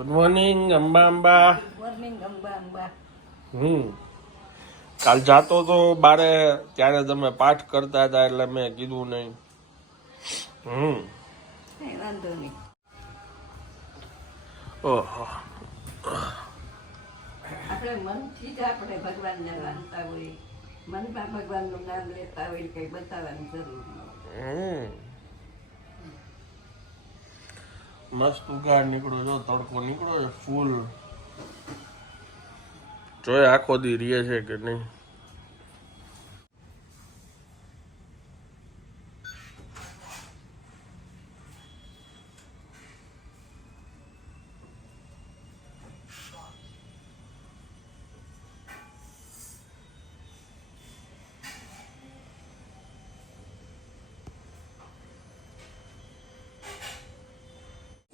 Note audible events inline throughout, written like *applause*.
Good morning Amba Amba હમ. કાલ જાતો તો બારે ત્યારે તમે પાઠ કરતા હતા એટલે મેં કીધું નહીં. હમ. વાંધો નહીં. ઓહો. આપણે મનથી જ આપણે ભગવાનને માનતા હોય મનમાં ભગવાનનું નામ લેતા હોય કઈ બતાવવાની જરૂર ન હોય હમ મસ્ત ઉગાડ નીકળો જો તડકો નીકળો છે ફૂલ જોય આખો દી રીએ છે કે નહીં?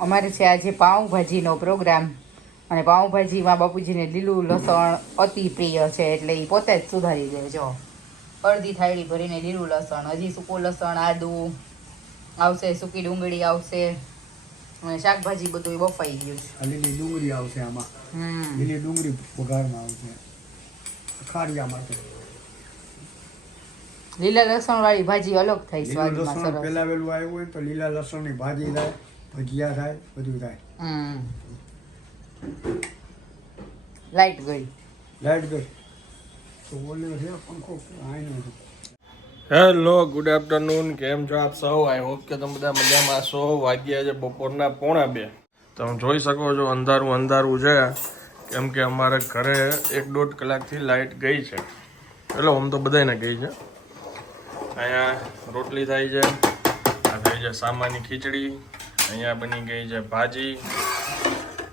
અમારે છે આજે પાઉંભાજીનો પ્રોગ્રામ. અને પાઉંભાજીમાં બાપુજીને લીલું લસણ અતિ પ્રિય છે એટલે એ પોતે જ સુધારી દે જો અડધી થાળી ભરીને લીલું લસણ હજી સૂકું લસણ આદું આવશે સૂકી ડુંગળી આવશે અને શાકભાજી બધું બફાઈ ગયું છે. લીલી ડુંગળી આવશે આમાં. લીલી ડુંગળી વઘારમાં આવશે. ખારિયા માટે. લીલા લસણ વાળી ભાજી અલગ થાય સ્વાદમાં સરસ. પહેલા વેલું આવ્યું હોય તો લીલા લસણની ભાજી થાય. ભજીયા થાય બધું થાય. લાઈટ ગઈ. લાઈટ ગઈ. તો ઓલે છે પંખો આઈનો છે હેલો ગુડ આફ્ટરનૂન કેમ છો આપ સૌ? આઈ હોપ કે તમે બધા મજામાં છો વાગ્યા છે બપોરના પોણા બે. તમે જોઈ શકો છો અંધારું અંધારું છે. કેમ કે અમારે ઘરે એક દોઢ કલાકથી લાઇટ ગઈ છે. એટલે આમ તો બધાને ગઈ છે. અહીંયા રોટલી થાય છે આ થઈ છે સામાની ખીચડી. અહીંયા બની ગઈ છે ભાજી.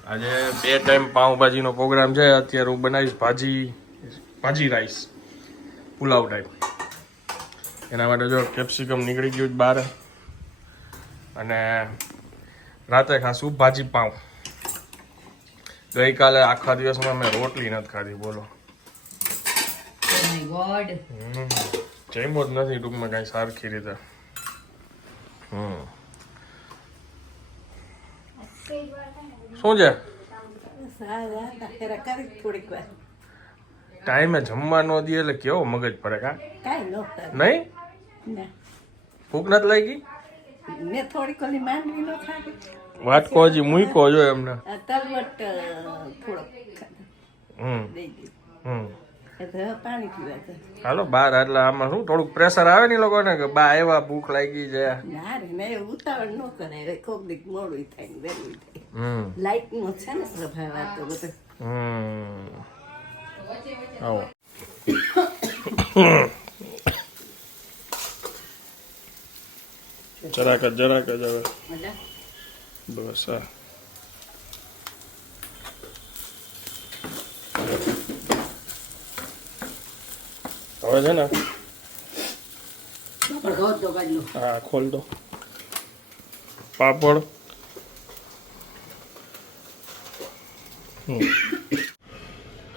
આજે બે ટાઈમ પાઉંભાજીનો પ્રોગ્રામ છે. અત્યારે હું બનાવીશ ભાજી ભાજી રાઈસ પુલાવ ટાઈપ એના માટે જો કેપ્સિકમ નીકળી ગયું બહાર. અને રાતે ખાશું ભાજી પાઉં. ગઈકાલે આખા દિવસમાં મેં રોટલી નથી ખાધી બોલો. ગોડ જમ્યો જ નથી ટૂંકમાં કાંઈ સારખી રીતે. હમ. શું છે? ટાઈમે જમવા ન દે એટલે કેવો મગજ પડે કા? નહીં? ભૂખ નથી લાગી? વાટકો હજી મૂક્યો જો એમને. હમ. હમ. એટલે હવે પાણી પીવા છે હાલો બાર એટલે આમાં શું થોડુંક પ્રેશર આવે ને લોકો લોકોને કે બા એવા ભૂખ લાગી છે. ના રે ને ઉતાવળ ન કરાય. કોક દીક મોડું થાય ને થાય. હમ. લાઈટ નો છે ને પ્રભાવ આતો બધો. હમ. આવો. *coughs* જરાક જ જરાક જ હવે. બસ આ હવે છે ને હા ખોલ દો. પાપડ. હમ.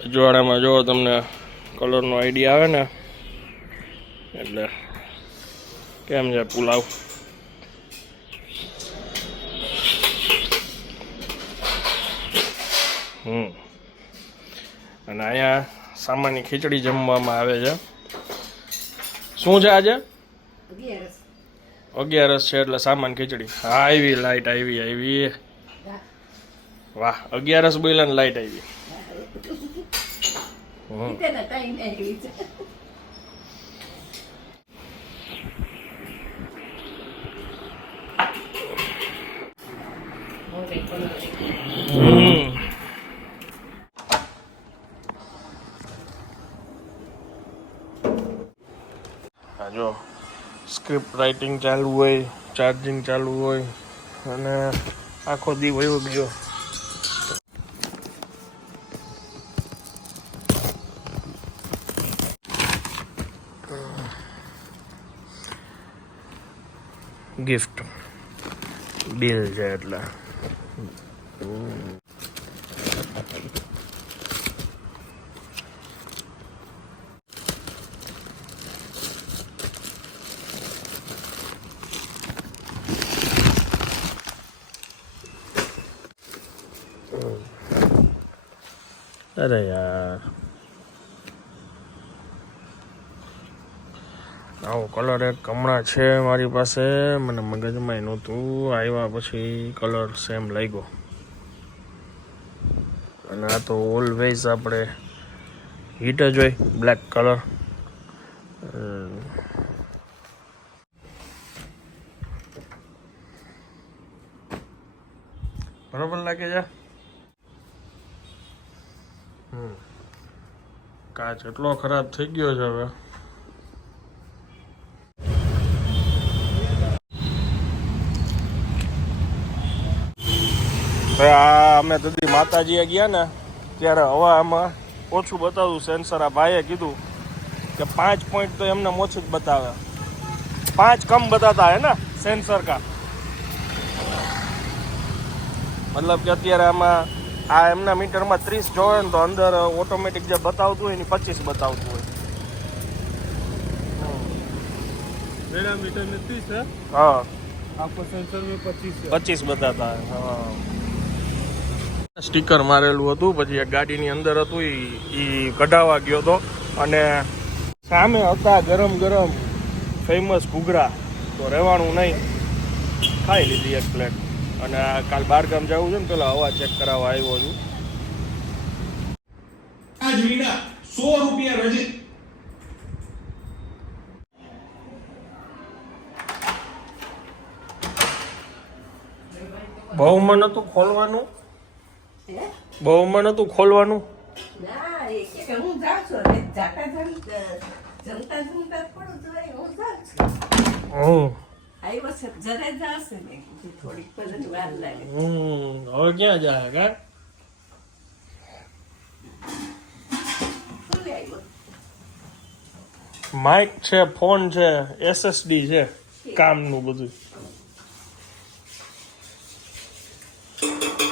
અજવાળામાં જો તમને કલરનો આઈડિયા આવે ને એટલે કેમ છે પુલાવ? હમ. અને અહીંયા સામાન્ય ખીચડી જમવામાં આવે છે. શું છે આજે? અગિયારસ. છે એટલે સામાન ખીચડી. આવી લાઈટ આવી આવી. વાહ અગિયારસ બોલ્યા ને લાઈટ આવી. હમ. આ જો સ્ક્રિપ્ટ રાઇટિંગ ચાલુ હોય ચાર્જિંગ ચાલુ હોય, અને આખો દી વયો ગયો. ગિફ્ટ બિલ છે એટલે. અરે યાર. આવો કલર એક હમણાં છે મારી પાસે. મને મગજમાં નહોતું. આવ્યા પછી કલર સેમ લાગ્યો. અને આ તો ઓલવેઝ આપણે હીટ જ હોય બ્લેક કલર બરોબર લાગે છે? કાચ એટલો ખરાબ થઈ ગયો છે હવે. આ અમે દદી માતાજીએ ગયા ને, ત્યારે હવા આમાં ઓછું બતાવ્યું, સેન્સર આ ભાઈએ કીધું કે પાંચ પોઈન્ટ તો એમને ઓછું જ બતાવે. પાંચ કમ બતાતા હે ને, સેન્સર કા. મતલબ કે અત્યારે આમાં આ એમના મીટરમાં ત્રીસ જોવે ને તો અંદર ઓટોમેટિક જે બતાવતું હોય એની પચીસ બતાવતું હોય. મીટર મેં ત્રીસ હા? આપકો સેન્સર પચીસ પચીસ બતાતા હા. સ્ટીકર મારેલું હતું પછી એક ગાડીની અંદર હતું એ કઢાવા ગયો હતો અને સામે હતા ગરમ ગરમ ફેમસ ઘૂઘરા. તો રહેવાનું નહીં. ખાઈ લીધી એક પ્લેટ અને આ કાલ બારગામ જવું છે ને પેલા હવા ચેક કરાવવા આવ્યો છું. આજ વીણા સો રૂપિયા રજિત બહુમાં નતું ખોલવાનું? હે? બહુમાં નતું ખોલવાનું? ના એ કે કે હું? હવે ક્યાં જાય કા માઇક છે ફોન છે એસએસડી છે કામનું બધું.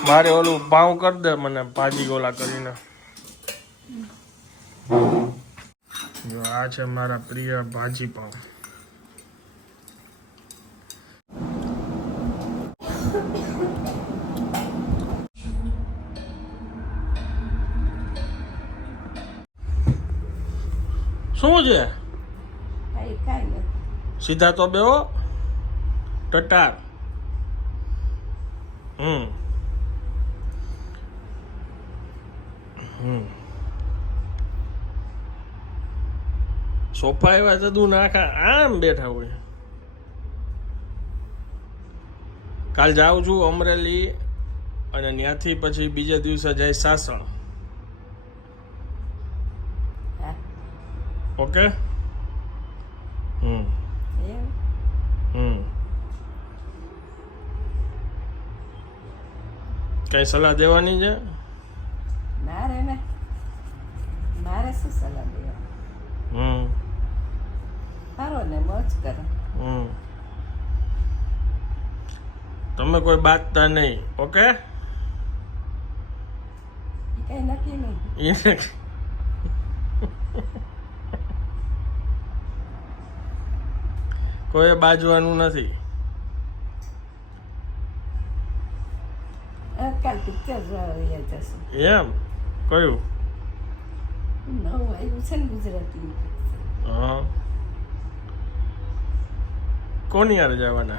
મારે ઓલું ભાવ કરી દે મને ભાજી ગોલા કરીને. જો આ છે મારા પ્રિય ભાજી પાઉં શું છે? સીધા તો બેવો ટટાર. હમ. હમ. સોફા એવા જદુ નાખા આમ બેઠા હોય. કાલ જાઉં છું અમરેલી અને ત્યાંથી પછી બીજા દિવસે જાય સાસણ હા ઓકે હમ હમ કઈ સલાહ દેવાની છે મારે ને મારે શું સલાહ દેવા હમ સારો ને મોજ કરો હમ તમે કોઈ બાતતા નહીં ઓકે એ કઈ નક્કી નહીં કોઈ બાજવાનું નથી. એમ? કયું? કોની યાર જવાના?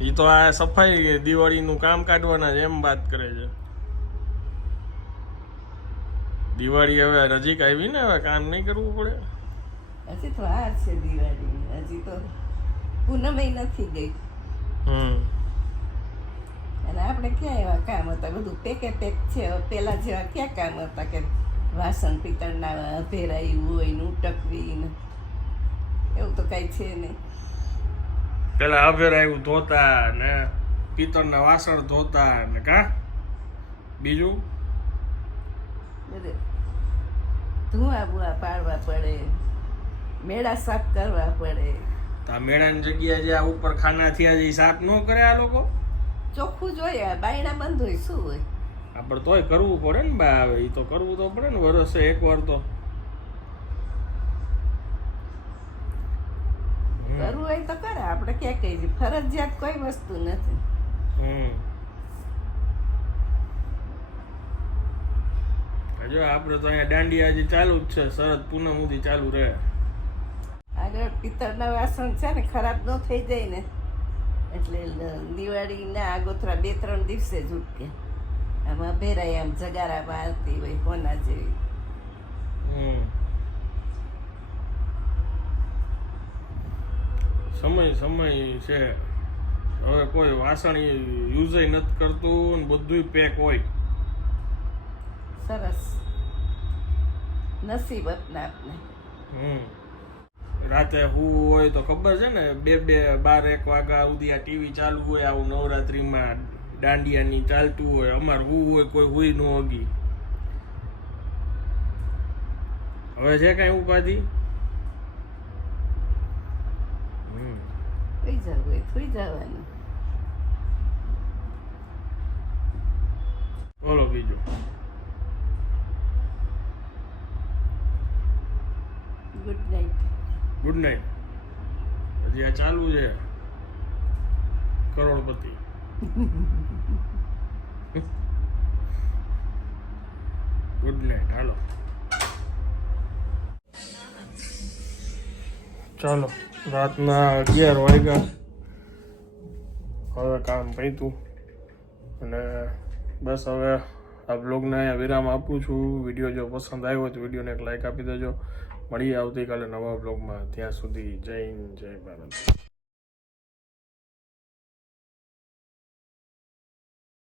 એ તો આ સફાઈ દિવાળીનું કામ કાઢવાના છે એમ વાત કરે છે. દિવાળી હવે નજીક આવી ને હવે કામ નહીં કરવું પડે. હજી તો આ છે દિવાળી. હજી તો પૂનમે નથી ગઈ. હમ. અને આપણે ક્યાં એવા કામ હતા? બધું પેકે પેક છે. પેલા જેવા ક્યાં કામ હતા કે વાસણ પિત્તળના ભેરાયું હોય ને ઉટકવી ને એવું તો કાંઈ છે નહીં. પેલા અભેરાયું ધોતા ને પિત્તળના વાસણ ધોતા ને કા? બીજું? ધુઆ બુઆ પાડવા પડે. મેળા સાફ કરવા પડે. આ મેળાની જગ્યાએ જે આ ઉપર ખાના થયા છે એ સાફ ન કરે આ લોકો? ચોખ્ખું જોઈએ બાયડા બંધ હોય શું હોય? આપણે તોય કરવું પડે ને બા હવે એ તો કરવું તો પડે ને વર્ષે એક વાર તો કરવું હોય તો કરે આપણે ક્યાં કહીએ છીએ? ફરજિયાત કોઈ વસ્તુ નથી. હમ. જો આપણે તો અહીંયા દાંડિયા હજી ચાલુ જ છે શરદ પૂનમ સુધી ચાલુ રહે. પિત્તળના વાસણ છે ને ખરાબ ન થઈ જાય ને. એટલે દિવાળીના આગોતરા બે ત્રણ દિવસે જ ઉટકે. આમાં ભેરાય આમ જગારામાં આવતી હોય કોના જેવી. હમ. સમય સમય છે. હવે કોઈ વાસણ યુઝ નથી કરતું ને બધુંય પેક હોય. સરસ. નસીબ આપને આપને. હમ. રાતે હું હોય તો ખબર છે ને બે બે બાર એક વાગ્યા સુધી આ ટીવી ચાલુ હોય આવું નવરાત્રીમાં દાંડિયાની ચાલતું હોય. અમારે હું હોય કોઈ હોય ન હોગી. હવે છે કઈ ઉપાધિ? બોલો બીજું. ગુડ નાઇટ ગુડ નાઇટ હજી આ ચાલુ છે. કરોડપતિ. ગુડ નાઇટ હાલો. ચાલો, રાતના અગિયાર વાગ્યા. હવે કામ પૈતું અને બસ હવે આ બ્લોગને વિરામ આપું છું. વીડિયો જો પસંદ આવ્યો તો વિડીયોને એક લાઇક આપી દેજો. મળીએ આવતીકાલે નવા બ્લોગમાં. ત્યાં સુધી જય હિન્દ જય ભારત.